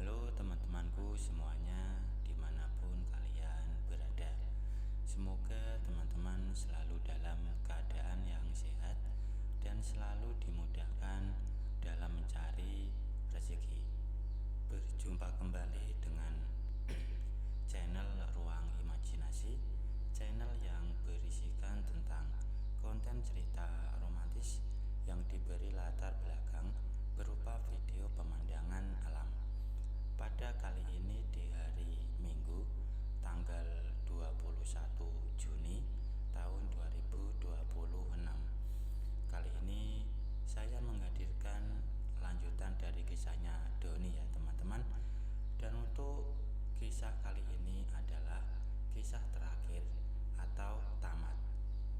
Halo teman-temanku semuanya, dimanapun kalian berada. Semoga teman-teman selalu dalam keadaan yang sehat dan selalu dimudahkan dalam mencari rezeki. Berjumpa kembali dengan channel Ruang Imajinasi, channel yang berisikan tentang konten cerita romantis yang diberi latar belakang berupa video pemandangan alam. Pada kali ini di hari Minggu tanggal 21 Juni tahun 2026. Kali ini saya menghadirkan lanjutan dari kisahnya Doni ya teman-teman. Dan untuk kisah kali ini adalah kisah terakhir atau tamat.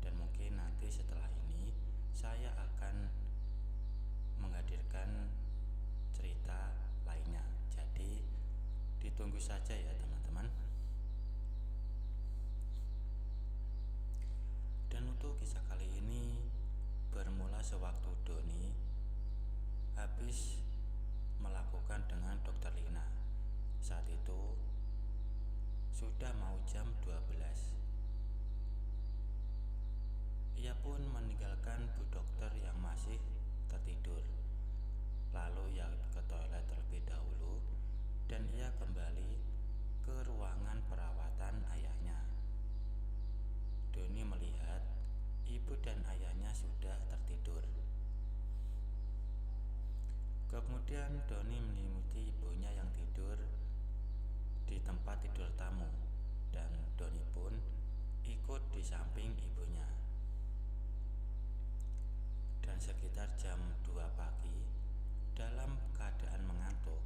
Dan mungkin nanti setelah ini saya akan menghadirkan cerita lainnya. Jadi ditunggu saja ya teman-teman. Dan untuk kisah kali ini bermula sewaktu Doni habis melakukan dengan Dokter Lina. Saat itu sudah mau jam 12. Ia pun meninggalkan Bu Dokter yang masih tertidur. Lalu ia ke toilet terlebih dahulu dan ia kembali ke ruangan perawatan ayahnya. Doni melihat ibu dan ayahnya sudah tertidur. Kemudian Doni menyelimuti ibunya yang tidur di tempat tidur tamu dan Doni pun ikut di samping ibunya. Dan sekitar jam 2 pagi, dalam keadaan mengantuk,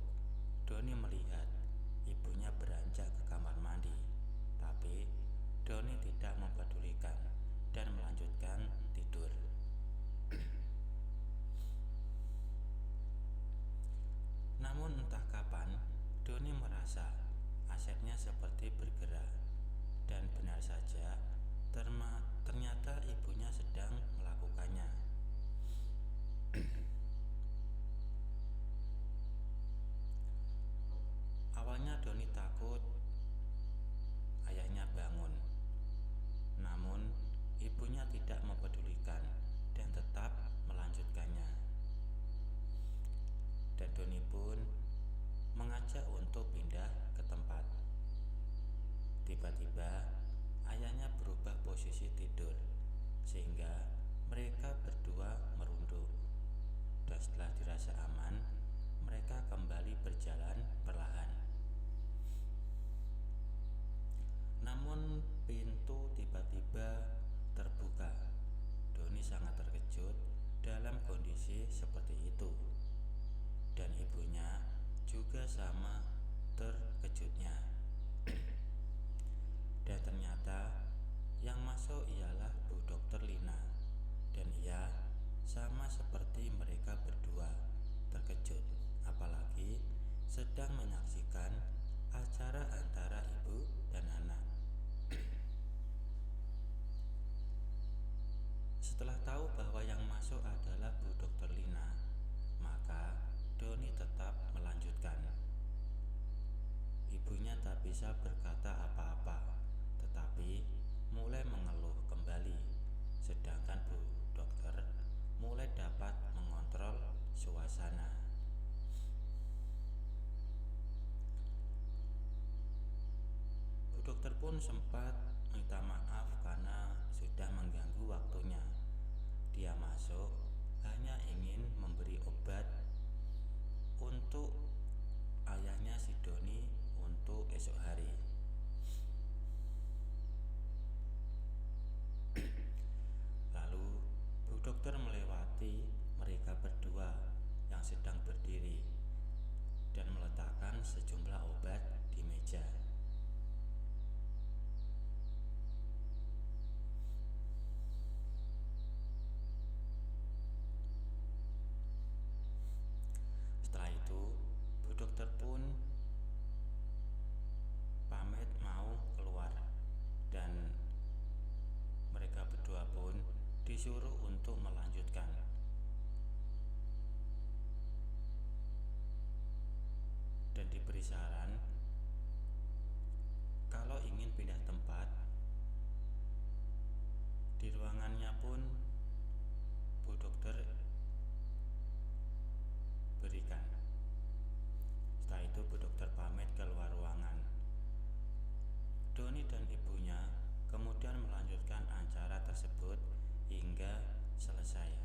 Doni melihat ibunya beranjak ke kamar mandi. Tapi Doni tidak mempedulikan dan melanjutkan tidur. Namun entah kapan Doni merasa Asepnya seperti bergerak. Dan benar saja ternyata ibunya sedang melakukannya. Awalnya Doni takut ayahnya bangun. Namun ibunya tidak mempedulikan dan tetap melanjutkannya. Dan Doni pun mengajak untuk pindah ke tempat. Tiba-tiba ayahnya berubah posisi tidur sehingga mereka berdua merunduk. Dan setelah dirasa aman, mereka kembali berjalan perlahan. Namun pintu tiba-tiba terbuka. Doni sangat terkejut dalam kondisi seperti itu. Dan ibunya juga sama terkejutnya. Dan ternyata yang masuk ialah Bu Dokter Lina. Dan ia sama terkejut, apalagi sedang menyaksikan acara antara ibu dan anak. Setelah tahu bahwa yang masuk adalah Bu Dokter Lina, maka Doni tetap melanjutkan. Ibunya tak bisa berkata apa-apa, tetapi mulai mengeluh kembali, sedangkan Bu Dokter mulai dapat mengontrol suasana. Bu Dokter pun sempat minta maaf karena sudah mengganggu waktunya. Dia masuk hanya ingin memberi obat untuk ayahnya si Doni untuk esok hari. Lalu Bu Dokter melewati mereka berdua yang sedang berdiri dan meletakkan sejumlah obat di meja. Setelah itu, Bu Dokter pun pamit mau keluar dan mereka berdua pun disuruh untuk melanjutkan. Dan diberi saran kalau ingin pindah tempat, di ruangannya pun Bu Dokter berikan. Setelah itu Bu Dokter pamit keluar ruangan. Doni dan ibunya kemudian melanjutkan acara tersebut hingga selesai.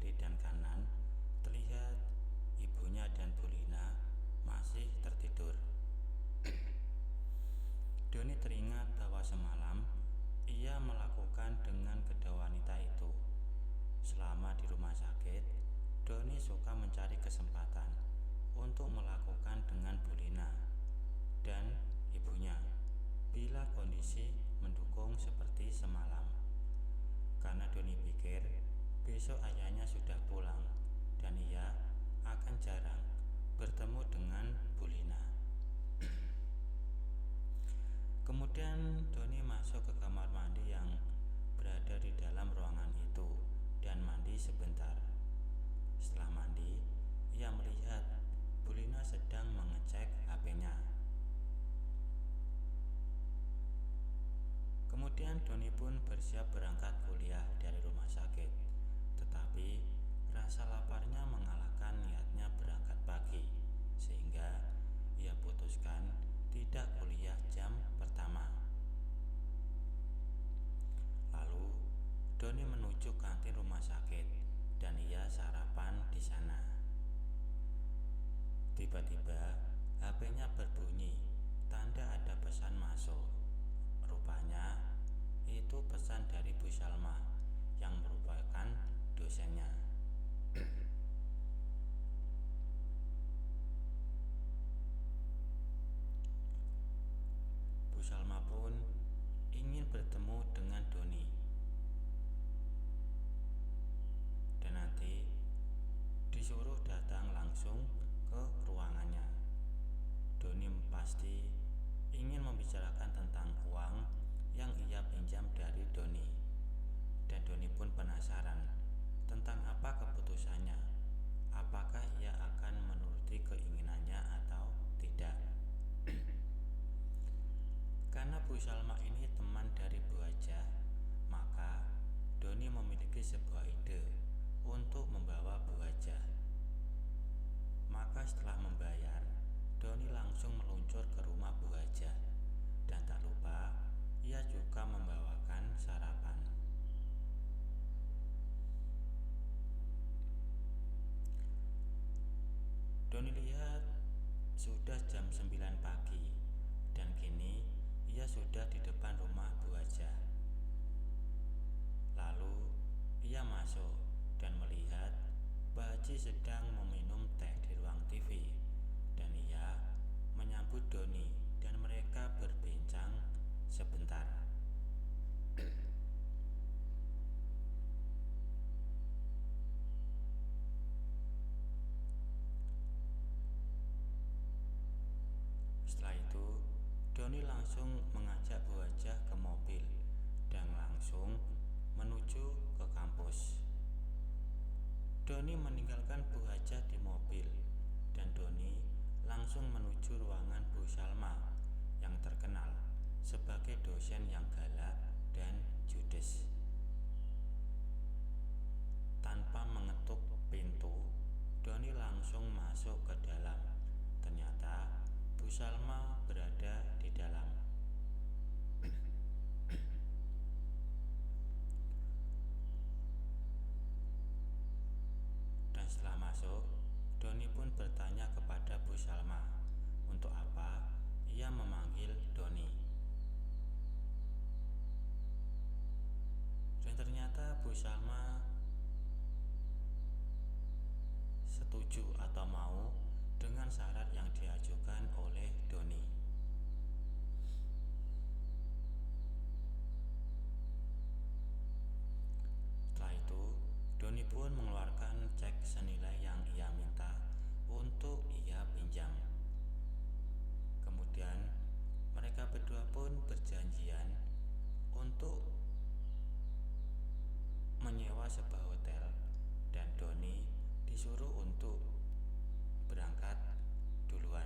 kiri dan kanan, terlihat ibunya dan Bu Lina masih tertidur. Doni teringat bahwa semalam ia melakukan dengan kedua wanita itu. Selama di rumah sakit, Doni suka mencari kesempatan untuk melakukan dengan Bu Lina dan ibunya bila kondisi mendukung seperti semalam. Karena Doni pikir besok ayahnya sudah pulang dan ia akan jarang bertemu dengan Bu Lina. Kemudian Doni masuk ke kamar mandi yang berada di dalam ruangan itu dan mandi sebentar. Setelah mandi, ia melihat Bu Lina sedang mengecek HP-nya. Kemudian Doni pun bersiap berangkat kuliah dari rumah sakit. Tetapi rasa laparnya mengalahkan niatnya berangkat pagi, sehingga ia putuskan tidak kuliah jam pertama. Lalu Doni menuju kantin rumah sakit dan ia sarapan di sana. Tiba-tiba HP-nya berbunyi, tanda ada pesan masuk. Rupanya itu pesan dari Bu Salma yang merupakan dosennya. Bu Salma pun ingin bertemu dengan Doni dan nanti disuruh datang langsung ke ruangannya. Doni pasti ingin membicarakan tentang uang yang ia pinjam dari Doni, dan Doni pun penasaran tentang apa keputusannya. Apakah ia akan menuruti keinginannya atau tidak? Karena Bu Salma ini teman dari Bu Hajah, maka Doni memiliki sebuah ide untuk membawa Bu Hajah. Maka setelah membayar, Doni langsung meluncur ke rumah Bu Hajah. Dan tak lupa, ia juga membawakan sarapan. Doni lihat sudah jam 9 pagi dan kini ia sudah di depan rumah Bu Hajah. Lalu ia masuk dan melihat Pak Haji sedang meminum teh di ruang TV dan ia menyambut Doni dan mereka berbincang sebentar. Setelah itu, Doni langsung mengajak Bu Hajah ke mobil dan langsung menuju ke kampus. Doni meninggalkan Bu Hajah di mobil dan Doni langsung menuju ruangan Bu Salma yang terkenal sebagai dosen yang galak dan judes. Tanpa mengetuk pintu, Doni langsung masuk ke dalam. Ternyata Bu Salma berada di dalam. Dan setelah masuk, Doni pun bertanya kepada Bu Salma untuk apa ia memanggil Doni. Dan ternyata Bu Salma setuju atau mau dengan syarat yang diajukan oleh Doni. Setelah itu, Doni pun mengeluarkan cek senilai yang ia minta untuk ia pinjam. Kemudian, mereka berdua pun berjanjian untuk menyewa sebuah hotel dan Doni disuruh untuk berangkat duluan.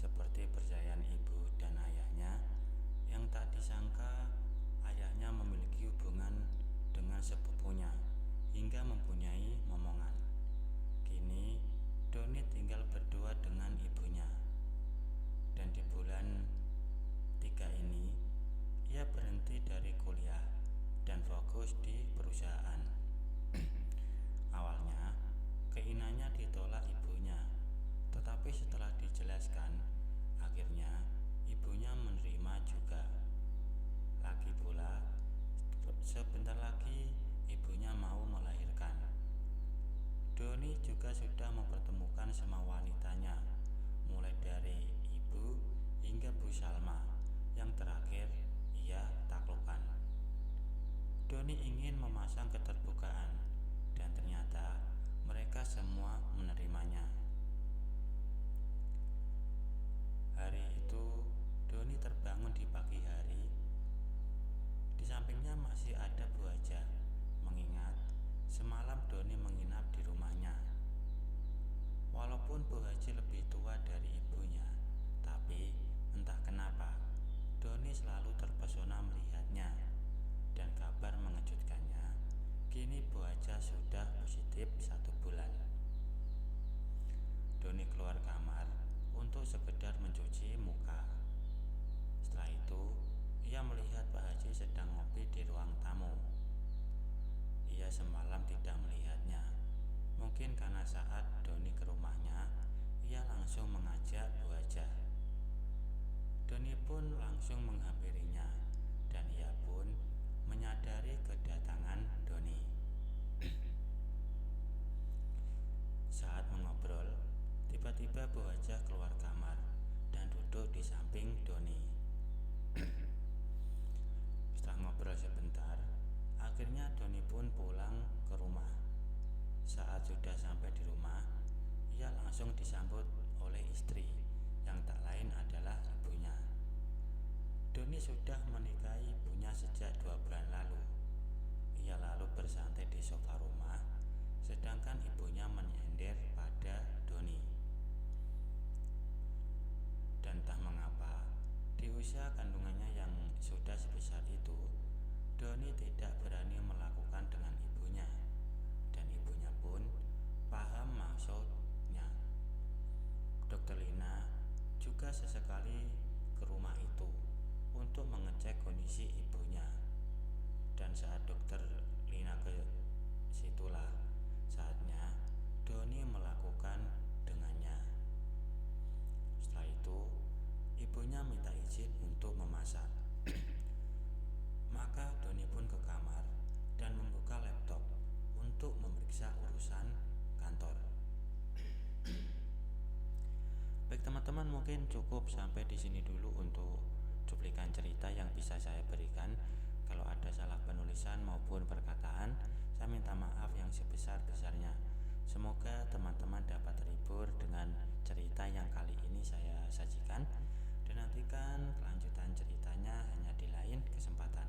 seperti perceraian ibu dan ayahnya yang tak disangka ayahnya memiliki hubungan dengan sepupunya hingga mempunyai momongan. Kini Doni tinggal berdua dengan ibunya. Dan di bulan 3 ini ia berhenti dari kuliah dan fokus di perusahaan. Awalnya keinginannya ditolak ibunya, tetapi setelah dijelaskan, akhirnya ibunya menerima juga. Lagi pula, sebentar lagi ibunya mau melahirkan. Doni juga sudah mempertemukan semua wanitanya, mulai dari ibu hingga Bu Salma, yang terakhir ia taklukkan. Doni ingin memasang keterbukaan, dan ternyata mereka semua menerimanya. Hari itu Doni terbangun di pagi hari. Di sampingnya masih ada Bu Haja, mengingat semalam Doni menginap di rumahnya. Walaupun Bu Haji lebih tua dari ibunya, tapi entah kenapa Doni selalu terpesona melihatnya. Dan kabar mengejutkannya, kini Bu Haja sudah positif 1 bulan. Doni keluar kamar untuk sekedar mencuci muka. Setelah itu, ia melihat Pak Haji sedang ngopi di ruang tamu. Ia semalam tidak melihatnya. Mungkin karena saat Doni ke rumahnya, ia langsung mengajak Bu Haja. Doni pun langsung menghampirinya, dan ia pun menyadari kedatangan Doni. Saat mengobrol, tiba-tiba Bu Haja keluar kamar dan duduk di samping Doni. Setelah ngobrol sebentar, akhirnya Doni pun pulang ke rumah. Saat sudah sampai di rumah, ia langsung disambut oleh istri yang tak lain adalah ibunya. Doni sudah menikahi ibunya sejak 2 bulan lalu. Ia lalu bersantai di sofa rumah, sedangkan ibunya menyender pada Doni. Dan entah mengapa, di usia kandungannya yang sudah sebesar itu, Doni tidak berani melakukan dengan ibunya. Dan ibunya pun paham maksudnya. Dokter Lina juga sesekali ke rumah itu untuk mengecek kondisi ibunya. Dan saat Dokter Lina ke situlah saatnya Doni melakukan dengannya. Setelah itu, ibunya minta izin untuk memasak. Maka Doni pun ke kamar dan membuka laptop untuk memeriksa urusan kantor. Baik teman-teman, mungkin cukup sampai di sini dulu untuk cuplikan cerita yang bisa saya berikan. Kalau ada salah penulisan maupun perkataan, saya minta maaf yang sebesar-besarnya. Semoga teman-teman dapat terhibur dengan cerita yang kali ini saya sajikan. Dan nantikan kelanjutan ceritanya hanya di lain kesempatan.